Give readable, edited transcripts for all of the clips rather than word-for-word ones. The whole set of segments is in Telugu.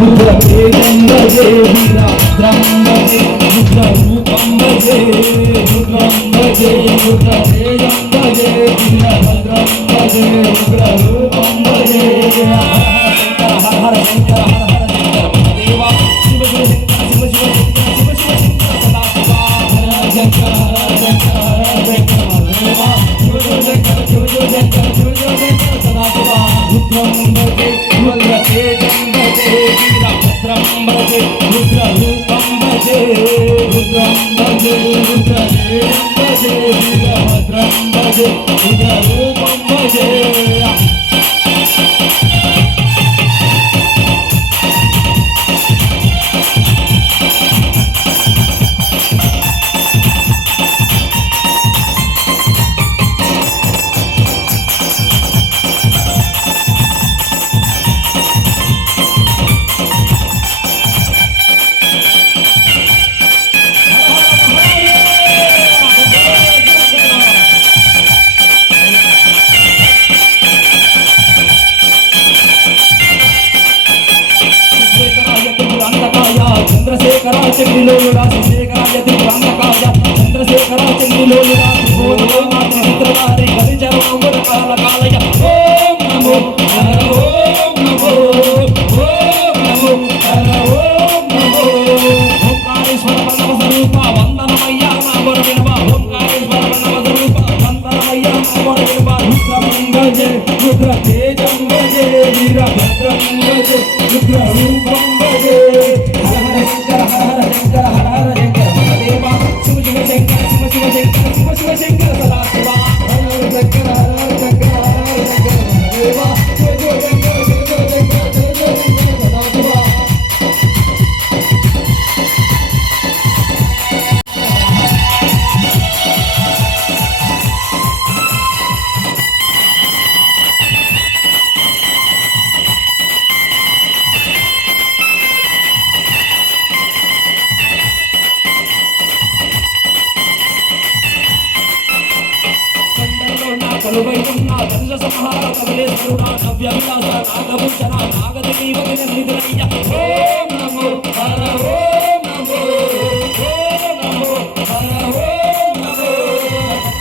रुद्र तेजं भजे वीरभद्रं भजे रुद्र रूपं भजे रुद्रं भजे रुद्र तेजं भजे वीरभद्रं भजे रुद्र रूपं भजे हर हर शंकर देवा शिव शिव शंकर शिव शिव शंकर शिव शिव शंकर सदा शिवा हर शंकर देवा शिव शिव शंकर शिव शिव शंकर शिव शिव शंकर सदा शिवा रुद्रं भजे रुद्र तेजं भजे वीरभद्रं भजे रुद्र रूपं भजे रुद्रं भजे रुद्र तेजं भजे वीरभद्रं भजे रुद्र रूपं भजे చంద్రశేఖరా చంద్రలోలుడా శేఖరాయ దివ్యాంతకాయ చంద్రశేఖరా చంద్రలోలుడా త్రిపురధారి గరిచరాంబుల కాల కాలయ ఓం నమో ఓం నమో ఓం నమో ఓం నమో ఓంకారేశ్వర ప్రణవ స్వరూప వందనమయ్య నామర వినవ ఓంకారేశ్వర ప్రణవ స్వరూప వందనమయ్య నామర వినవ రుద్రం భజే రుద్ర తేజం భజే వీరభద్రం భజే రుద్ర రూపం భజే हर हर शंकर महादेवा शिव शिव शंकर शिव शिव शंकर शिव शिव शंकर सदा शिवा हर हर शंकर महादेवा शिव शिव शंकर शिव शिव शंकर शिव शिव शंकर सदा शिवा కలువైతున్నా దండ సంహార కమలేశ్వరుడా నవ్య విలాస నాగభూషణ నాగదేవకి నిధిరయ్య ఓం నమో హర ఓం నమో ఓం నమో హర ఓం నమో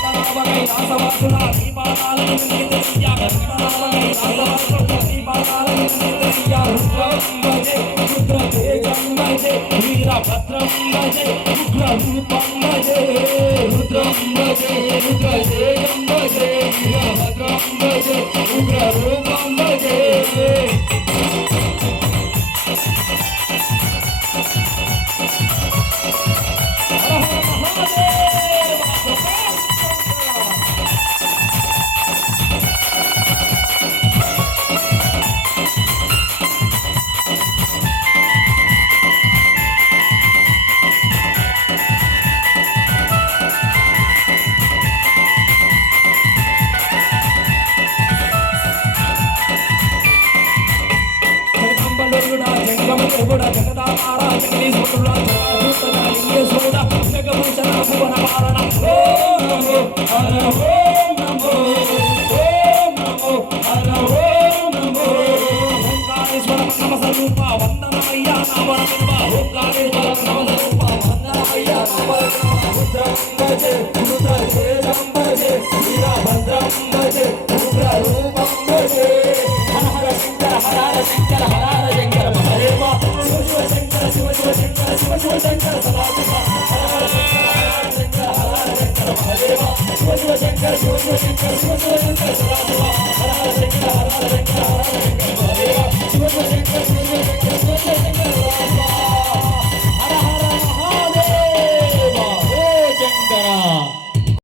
కట్టరావై రాసవాసుడా దీపానాలయ నిధిరయ్య కట్టరావై రాసవాసుడా దీపానాలయ నిధిరయ్య రుద్రం భజే రుద్ర తేజం భజే వీరభద్రం భజే ఉగ్ర రూపం భజే రుద్రం భజే రుద్ర తేజం భజే వీరభద్రం భజే ఉగ్ర రూపం భజే జగముడా జగదామారా జగదీశ్వరుడా జగదూతనా లింగేశ్వరుడా జగభూషణ భువన పాలన ఓం నమో హర ఓం నమో ఓం నమో హర ఓం నమో ఓంకారేశ్వర ప్రణవ స్వరూప వందనమయ్య నామర వినవ ఓంకారేశ్వర ప్రణవ స్వరూప వందనమయ్య నామర వినవ రుద్రం భజే రుద్ర తేజం భజే వీరభద్రం భజే ఉగ్ర రూపం భజే హర హర శంకర హర హర శంకర महादेवा शिव शिव शंकर शिव शिव शंकर शिव शिव शंकर सदा शिवा हर हर शंकर महादेवा शिव शिव शंकर शिव शिव शंकर शिव शिव शंकर सदा शिवा हर हर शंकर हर हर शंकर